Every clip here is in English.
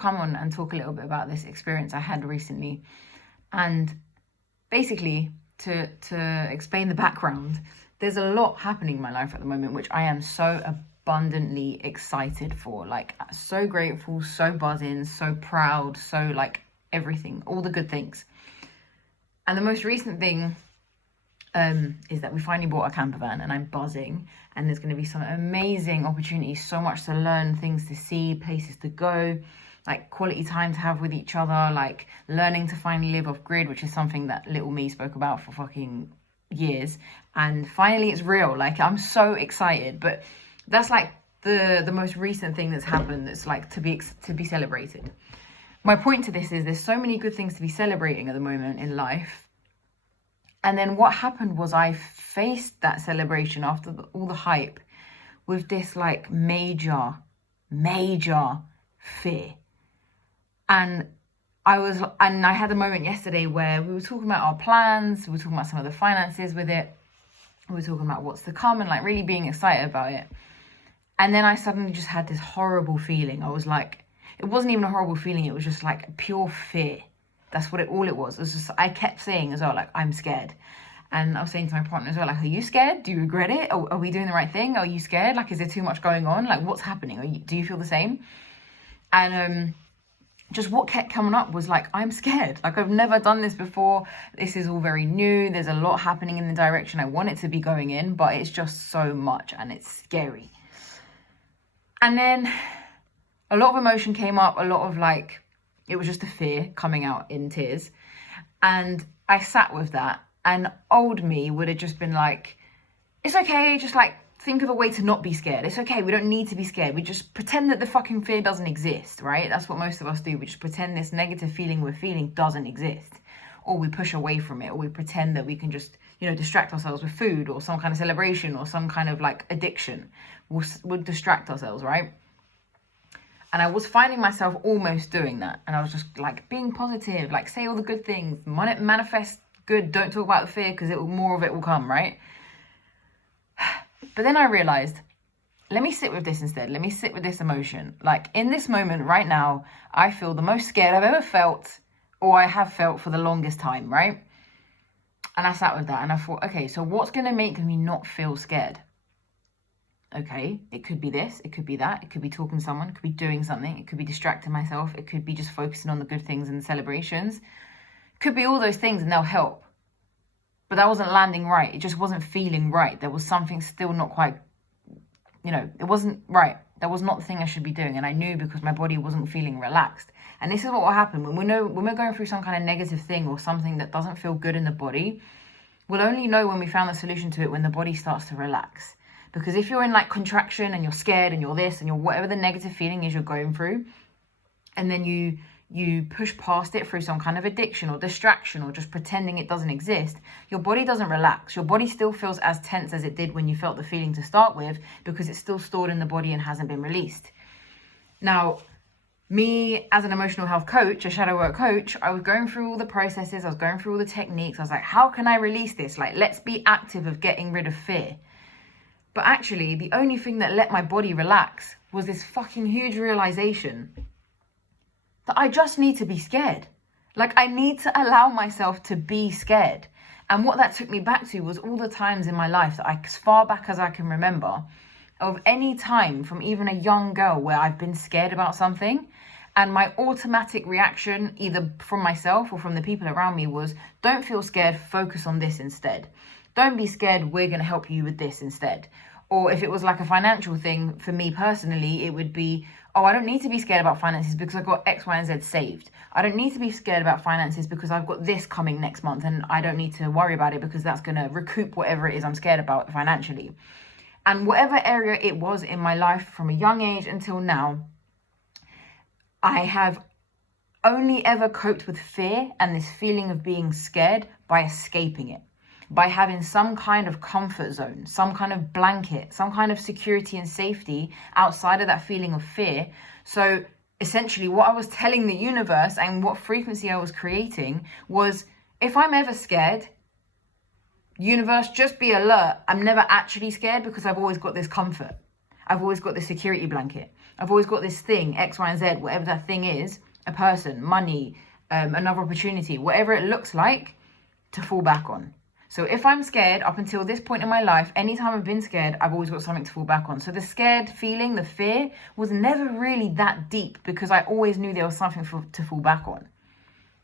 come on and talk a little bit about this experience I had recently. And basically, to explain the background, there's a lot happening in my life at the moment, which I am so abundantly excited for. Like, so grateful, so buzzing, so proud, so like everything, all the good things. And the most recent thing is that we finally bought a camper van, and I'm buzzing, and there's going to be some amazing opportunities, so much to learn, things to see, places to go, like quality time to have with each other, like learning to finally live off grid, which is something that little me spoke about for fucking years. And finally it's real. Like, I'm so excited. But that's like the most recent thing that's happened that's like to be celebrated. My point to this is there's so many good things to be celebrating at the moment in life. And then what happened was I faced that celebration after all the hype with this like major fear. And I had a moment yesterday where we were talking about our plans, we were talking about some of the finances with it, we were talking about what's to come and like really being excited about it. And then I suddenly just had this horrible feeling. I was like, it wasn't even a horrible feeling, it was just like pure fear. That's what all it was. It was just, I kept saying as well, like, I'm scared. And I was saying to my partner as well, like, are you scared? Do you regret it? Are we doing the right thing? Are you scared? Like, is there too much going on? Like, what's happening? Do you feel the same? And just what kept coming up was like, I'm scared. Like, I've never done this before. This is all very new. There's a lot happening in the direction I want it to be going in, but it's just so much and it's scary. And then a lot of emotion came up, a lot of like, it was just a fear coming out in tears. And I sat with that, and old me would have just been like, it's okay, just like think of a way to not be scared. It's okay, we don't need to be scared. We just pretend that the fucking fear doesn't exist, right? That's what most of us do. We just pretend this negative feeling we're feeling doesn't exist. Or we push away from it, or we pretend that we can just, distract ourselves with food or some kind of celebration or some kind of like addiction. We'll distract ourselves, right? And I was finding myself almost doing that. And I was just like being positive, like say all the good things, manifest good, don't talk about the fear because more of it will come, right? But then I realized, let me sit with this instead. Let me sit with this emotion. Like in this moment right now, I feel the most scared I've ever felt, or I have felt for the longest time, right? And I sat with that and I thought, okay, so what's going to make me not feel scared? Okay, it could be this, it could be that, it could be talking to someone, it could be doing something, it could be distracting myself, it could be just focusing on the good things and the celebrations. It could be all those things and they'll help. But that wasn't landing right. It just wasn't feeling right. There was something still not quite, it wasn't right. That was not the thing I should be doing. And I knew because my body wasn't feeling relaxed. And this is what will happen when we're going through some kind of negative thing or something that doesn't feel good in the body. We'll only know when we found the solution to it when the body starts to relax. Because if you're in like contraction and you're scared and you're this and you're whatever the negative feeling is you're going through, and then you push past it through some kind of addiction or distraction or just pretending it doesn't exist, your body doesn't relax. Your body still feels as tense as it did when you felt the feeling to start with because it's still stored in the body and hasn't been released. Now, me as an emotional health coach, a shadow work coach, I was going through all the processes, I was going through all the techniques. I was like, how can I release this? Like, let's be active of getting rid of fear. But actually, the only thing that let my body relax was this fucking huge realization that I just need to be scared. Like, I need to allow myself to be scared. And what that took me back to was all the times in my life that as far back as I can remember, of any time from even a young girl where I've been scared about something. And my automatic reaction, either from myself or from the people around me, was, don't feel scared, focus on this instead. Don't be scared, we're going to help you with this instead. Or if it was like a financial thing, for me personally, it would be, oh, I don't need to be scared about finances because I've got X, Y, and Z saved. I don't need to be scared about finances because I've got this coming next month and I don't need to worry about it because that's going to recoup whatever it is I'm scared about financially. And whatever area it was in my life from a young age until now, I have only ever coped with fear and this feeling of being scared by escaping it. By having some kind of comfort zone, some kind of blanket, some kind of security and safety outside of that feeling of fear. So essentially what I was telling the universe and what frequency I was creating was, if I'm ever scared, universe, just be alert. I'm never actually scared because I've always got this comfort. I've always got the security blanket. I've always got this thing, X, Y, and Z, whatever that thing is, a person, money, another opportunity, whatever it looks like, to fall back on. So if I'm scared, up until this point in my life, anytime I've been scared, I've always got something to fall back on. So the scared feeling, the fear, was never really that deep because I always knew there was something to fall back on.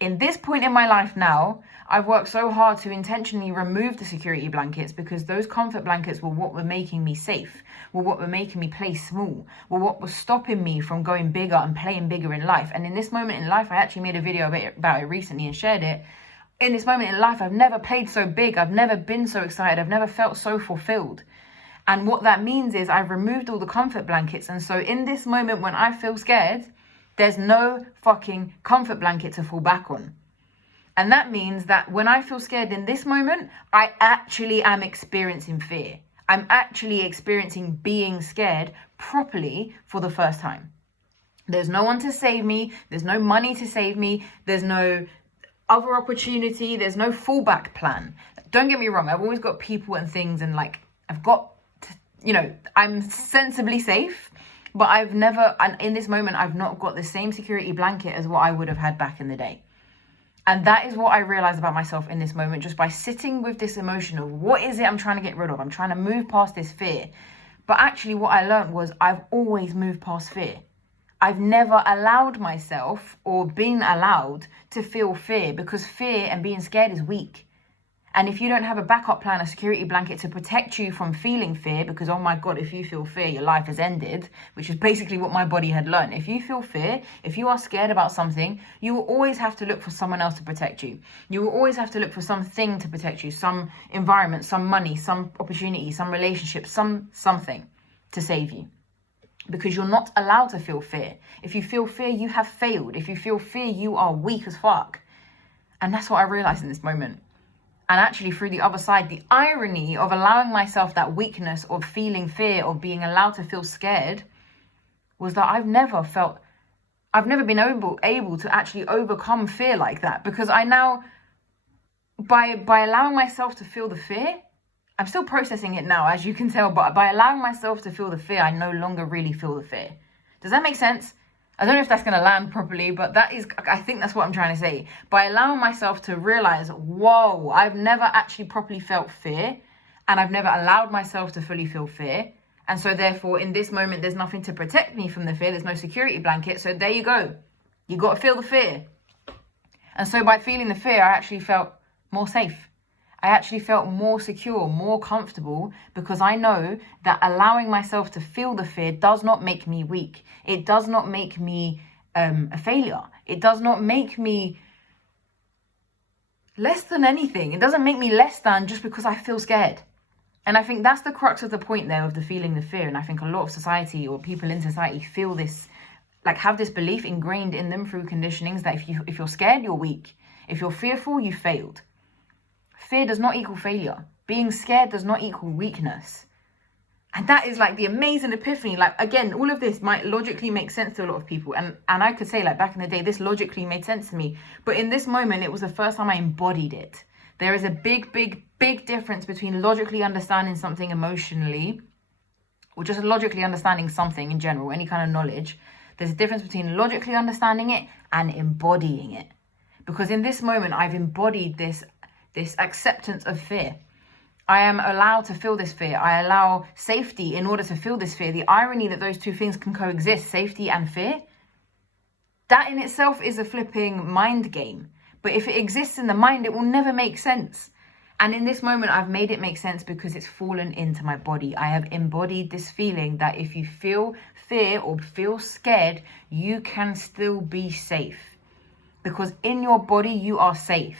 In this point in my life now, I've worked so hard to intentionally remove the security blankets because those comfort blankets were what were making me safe, were what were making me play small, were what was stopping me from going bigger and playing bigger in life. And in this moment in life, I actually made a video about it recently and shared it. In this moment in life, I've never played so big. I've never been so excited. I've never felt so fulfilled. And what that means is I've removed all the comfort blankets. And so in this moment when I feel scared, there's no fucking comfort blanket to fall back on. And that means that when I feel scared in this moment, I actually am experiencing fear. I'm actually experiencing being scared properly for the first time. There's no one to save me. There's no money to save me. There's no other opportunity. There's no fallback plan. Don't get me wrong. I've always got people and things and like I've got, I'm sensibly safe, but I've never, and in this moment, I've not got the same security blanket as what I would have had back in the day. And that is what I realized about myself in this moment, just by sitting with this emotion of what is it I'm trying to get rid of? I'm trying to move past this fear. But actually what I learned was I've always moved past fear. I've never allowed myself or been allowed to feel fear because fear and being scared is weak. And if you don't have a backup plan, a security blanket to protect you from feeling fear, because, oh my God, if you feel fear, your life has ended, which is basically what my body had learned. If you feel fear, if you are scared about something, you will always have to look for someone else to protect you. You will always have to look for something to protect you, some environment, some money, some opportunity, some relationship, something to save you. Because you're not allowed to feel fear. If you feel fear, you have failed. If you feel fear, you are weak as fuck. And that's what I realized in this moment. And actually through the other side, the irony of allowing myself that weakness of feeling fear, of being allowed to feel scared, was that I've never been able to actually overcome fear like that. Because I now, by allowing myself to feel the fear, I'm still processing it now, as you can tell, but by allowing myself to feel the fear, I no longer really feel the fear. Does that make sense? I don't know if that's going to land properly, but I think that's what I'm trying to say. By allowing myself to realize, whoa, I've never actually properly felt fear, and I've never allowed myself to fully feel fear. And so therefore, in this moment, there's nothing to protect me from the fear. There's no security blanket. So there you go. You got to feel the fear. And so by feeling the fear, I actually felt more safe. I actually felt more secure, more comfortable, because I know that allowing myself to feel the fear does not make me weak. It does not make me a failure. It does not make me less than anything. It doesn't make me less than just because I feel scared. And I think that's the crux of the point there of the feeling the fear. And I think a lot of society or people in society feel this, like have this belief ingrained in them through conditionings that if you're scared, you're weak. If you're fearful, you failed. Fear does not equal failure. Being scared does not equal weakness. And that is like the amazing epiphany. Like, again, all of this might logically make sense to a lot of people. And I could say, like, back in the day, this logically made sense to me. But in this moment, it was the first time I embodied it. There is a big, big, big difference between logically understanding something emotionally, or just logically understanding something in general, any kind of knowledge. There's a difference between logically understanding it and embodying it. Because in this moment, I've embodied this acceptance of fear. I am allowed to feel this fear. I allow safety in order to feel this fear. The irony that those two things can coexist, safety and fear, that in itself is a flipping mind game. But if it exists in the mind, it will never make sense. And in this moment, I've made it make sense because it's fallen into my body. I have embodied this feeling that if you feel fear or feel scared, you can still be safe. Because in your body, you are safe.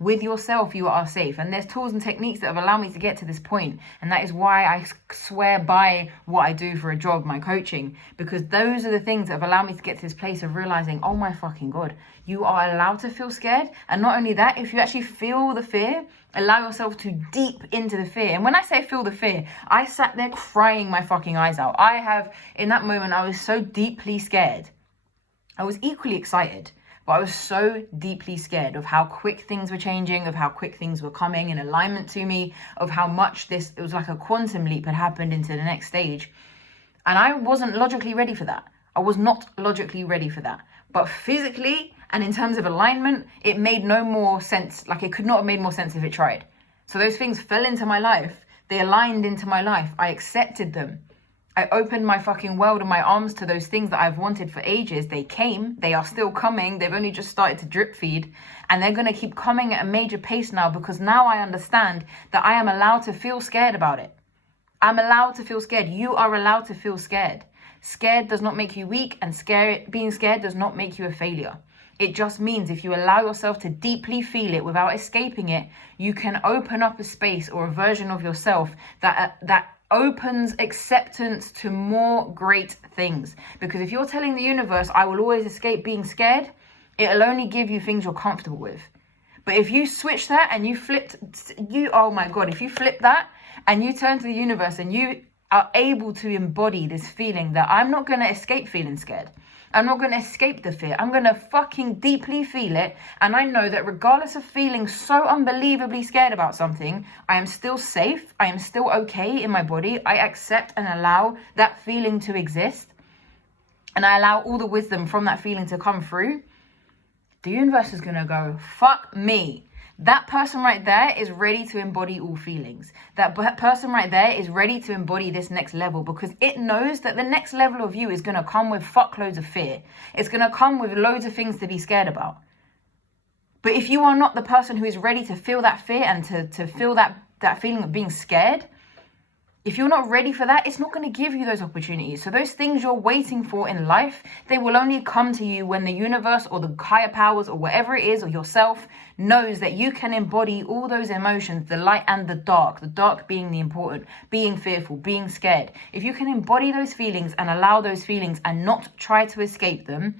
With yourself, you are safe. And there's tools and techniques that have allowed me to get to this point. And that is why I swear by what I do for a job, my coaching, because those are the things that have allowed me to get to this place of realizing, oh my fucking God, you are allowed to feel scared. And not only that, if you actually feel the fear, allow yourself to deep into the fear. And when I say feel the fear, I sat there crying my fucking eyes out. In that moment, I was so deeply scared. I was equally excited. But I was so deeply scared of how quick things were changing, of how quick things were coming in alignment to me, of how much it was like a quantum leap had happened into the next stage. And I wasn't logically ready for that. I was not logically ready for that. But physically and in terms of alignment, it made no more sense. Like, it could not have made more sense if it tried. So those things fell into my life. They aligned into my life. I accepted them. I opened my fucking world and my arms to those things that I've wanted for ages. They came. They are still coming. They've only just started to drip feed. And they're going to keep coming at a major pace now, because now I understand that I am allowed to feel scared about it. I'm allowed to feel scared. You are allowed to feel scared. Scared does not make you weak, and being scared does not make you a failure. It just means if you allow yourself to deeply feel it without escaping it, you can open up a space or a version of yourself that opens acceptance to more great things. Because if you're telling the universe, I will always escape being scared, it'll only give you things you're comfortable with. But if you switch that and you oh my God, if you flip that and you turn to the universe and you are able to embody this feeling that I'm not going to escape feeling scared. I'm not going to escape the fear. I'm going to fucking deeply feel it. And I know that regardless of feeling so unbelievably scared about something, I am still safe. I am still okay in my body. I accept and allow that feeling to exist. And I allow all the wisdom from that feeling to come through. The universe is going to go, fuck me. That person right there is ready to embody all feelings. That person right there is ready to embody this next level, because it knows that the next level of you is going to come with fuckloads of fear. It's going to come with loads of things to be scared about. But if you are not the person who is ready to feel that fear and to feel that feeling of being scared, if you're not ready for that, it's not going to give you those opportunities. So those things you're waiting for in life, they will only come to you when the universe or the higher powers or whatever it is, or yourself, knows that you can embody all those emotions, the light and the dark being the important, being fearful, being scared. If you can embody those feelings and allow those feelings and not try to escape them,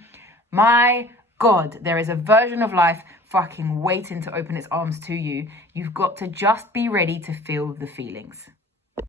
my God, there is a version of life fucking waiting to open its arms to you. You've got to just be ready to feel the feelings.